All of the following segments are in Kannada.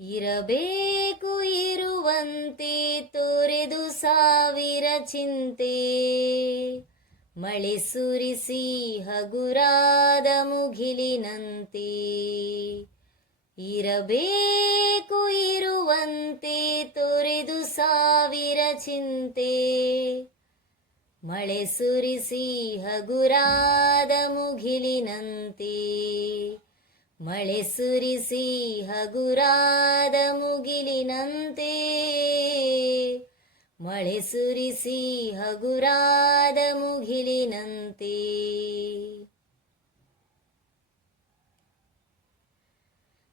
ಇರಬೇಕು ಇರುವಂತೆ ತೊರೆದು ಸಾವಿರ ಚಿಂತೆ, ಮಳೆ ಸುರಿಸಿ ಹಗುರಾದ ಮುಗಿಲಿನಂತೆ. ಇರಬೇಕು ಇರುವಂತೆ ತೊರೆದು ಸಾವಿರ ಚಿಂತೆ, ಮಳೆ ಸುರಿಸಿ ಹಗುರಾದ ಮುಗಿಲಿನಂತೆ. ಮಳೆ ಸುರಿಸಿ ಹಗುರಾದ ಮುಗಿಲಿನಂತೆ, ಮಳೆ ಸುರಿಸಿ ಹಗುರಾದ ಮುಗಿಲಿನಂತೆ.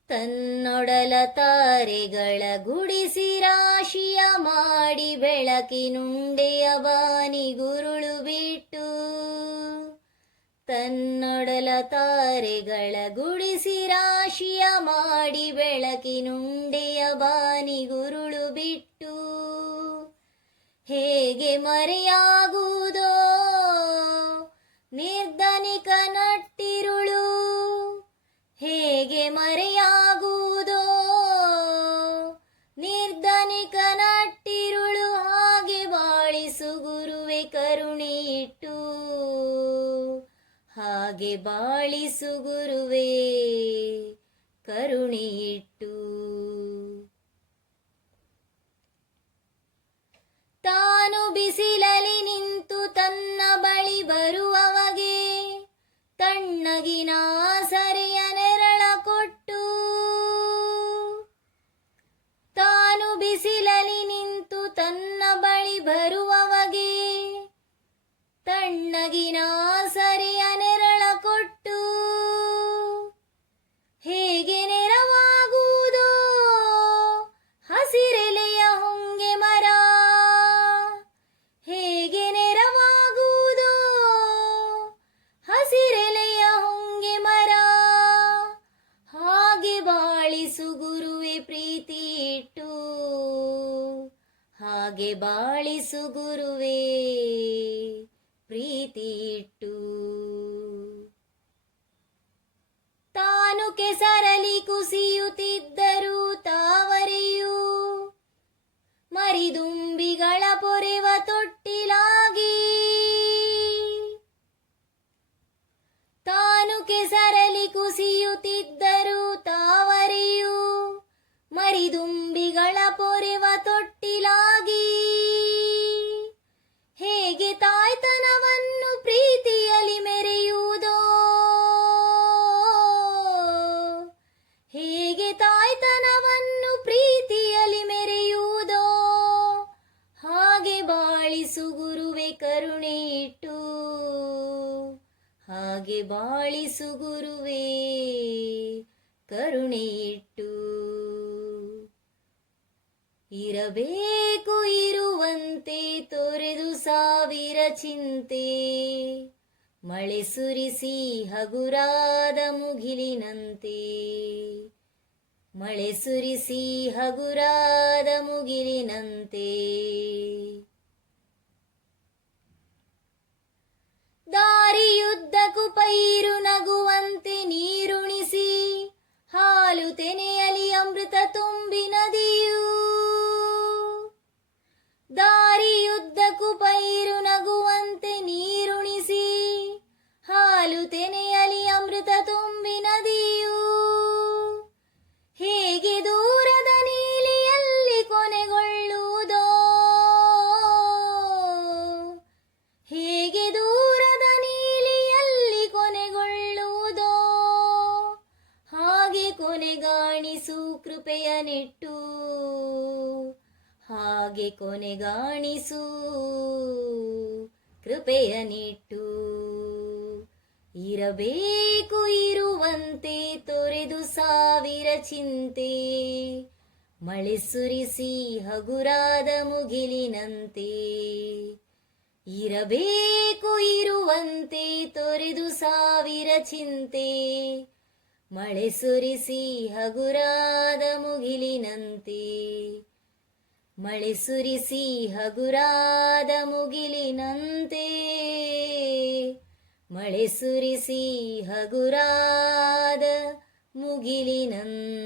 ತನ್ನೊಡಲ ತಾರೆಗಳ ಗುಡಿಸಿ ರಾಶಿಯ ಮಾಡಿ ಬೆಳಕಿನುಂಡೆಯ ಬಾನಿಗುರುಳು ಬಿಟ್ಟು. ತನ್ನೊಡಲ ತಾರೆಗಳ ಗುಡಿಸಿ ರಾಶಿಯ ಮಾಡಿ ಬೆಳಕಿನುಂಡೆಯ ಬಾನಿಗುರುಳು ಬಿಟ್ಟು. ಹೇಗೆ ಮರೆಯಾಗುವುದೋ ನಿರ್ಧನಿಕ ನಟ್ಟಿರುಳು, ಹೇಗೆ ಮರೆಯಾಗುವುದೋ ನಿರ್ಧನಿಕ ನಟ್ಟಿರುಳು. ಹಾಗೆ ಬಾಳಿಸು ಗುರುವೆ ಕರುಣೆ ಇಟ್ಟು, ಹಾಗೆ ಬಾಳಿಸು ಗುರುವೇ ಕರುಣೆ ಇಟ್ಟು. ತಾನು ಬಿಸಿಲಲಿ ನಿಂತು ತನ್ನ ಬಳಿ ಬರುವವಗೆ ತಣ್ಣಗಿನ ಸರಿಯ ನೆರಳ ಕೊಟ್ಟು. ತಾನು ಬಿಸಿಲಲಿ ನಿಂತು ತನ್ನ ಬಳಿ ಬರುವವಗೆ ತಣ್ಣಗಿನ ಸರಿಯ ನೆರಳ ಕೊಟ್ಟು. ಹೇಗೆ ನೆರವಾಗುವುದೋ ಹಸಿರೆಲೆಯ ಹೊಂಗೆ ಮರ, ಹೇಗೆ ನೆರವಾಗುವುದೋ ಹಸಿರೆಲೆಯ ಹೊಂಗೆ ಮರ. ಹಾಗೆ ಬಾಳಿಸು ಗುರುವೆ ಪ್ರೀತಿ ಇಟ್ಟು, ಹಾಗೆ ಬಾಳಿಸು ಗುರುವೇ ಪ್ರೀತಿ ಇಟ್ಟು. ತಾನು ಕೆಸರಲಿ ಕುಸಿಯುತ್ತಿದ್ದರೂ ತಾವರೆಯು ಮರಿದುಂಬಿಗಳ ಪೊರೆವ ತೊಟ್ಟಿಲಾಗಿ. ತಾನು ಕೆಸರಲಿ ಕುಸಿಯುತ್ತಿದ್ದರೂ ತಾವರೆಯು ಮರಿದುಂಬಿಗಳ ಪೊರೆವ ತೊಟ್ಟಿಲಾಗಿ. ಹೇಗೆ ತಾಯ್ತನವನ್ನು ಪ್ರೀತಿಯಲಿ ಮೆರೆಯುವುದೋ, ಹೇಗೆ ತಾಯ್ತನವನ್ನು ಪ್ರೀತಿಯಲಿ ಮೆರೆಯುವುದೋ. ಹಾಗೆ ಬಾಳಿಸು ಗುರುವೆ ಕರುಣೆ ಇಟ್ಟು, ಹಾಗೆ ಬಾಳಿಸು ಗುರುವೇ ಕರುಣೆ ಇಟ್ಟು. ಇರಬೇಕು ಇರುವಂತೆ ತೊರೆದು ಸಾವಿರ ಚಿಂತೆ, ಮಳೆ ಸುರಿಸಿ ಹಗುರಾದ ಮುಗಿಲಿನಂತೆ. ಮಳೆ ಸುರಿಸಿ ಹಗುರಾದ ಮುಗಿಲಿನಂತೆ. ದಾರಿಯುದ್ದಕ್ಕೂ ಪೈರು ನಗುವಂತೆ ನೀರುಣಿಸಿ, ಹಾಲು ತೆನೆಯಲಿ ಅಮೃತ ತುಂಬಿ ನದಿಯು. ದಾರಿಯುದ್ದಕ್ಕೂ ಪೈರು ನಗುವಂತೆ ನೀರುಣಿಸಿ, ಹಾಲು ತೆನೆಯಲಿ ಅಮೃತ ತುಂಬಿ ನದಿಯು. ಹೇಗೆ ದೂರದ ನೀಲಿಯಲ್ಲಿ ಕೊನೆಗೊಳ್ಳುವುದೋ, ಹೇಗೆ ದೂರದ ನೀಲಿಯಲ್ಲಿ ಕೊನೆಗೊಳ್ಳುವುದೋ. ಹಾಗೆ ಕೊನೆಗಾಣಿಸು ಕೃಪೆಯ ನಿಟ್ಟು, ಹಾಗೆ ಕೊನೆಗಾಣಿಸು ಕೃಪೆಯ ನಿಟ್ಟು. ಇರಬೇಕು ಇರುವಂತೆ ತೊರೆದು ಸಾವಿರ ಚಿಂತೆ, ಮಳೆ ಸುರಿಸಿ ಹಗುರಾದ ಮುಗಿಲಿನಂತೆ. ಇರಬೇಕು ಇರುವಂತೆ ತೊರೆದು ಸಾವಿರ ಚಿಂತೆ, ಮಳೆ ಸುರಿಸಿ ಹಗುರಾದ ಮುಗಿಲಿನಂತೆ. ಮಳೆ ಸುರಿಸಿ ಹಗುರಾದ ಮುಗಿಲಿನಂತೆ. ಮಳೆ ಸುರಿಸಿ ಹಗುರಾದ ಮುಗಿಲಿನಂತೆ.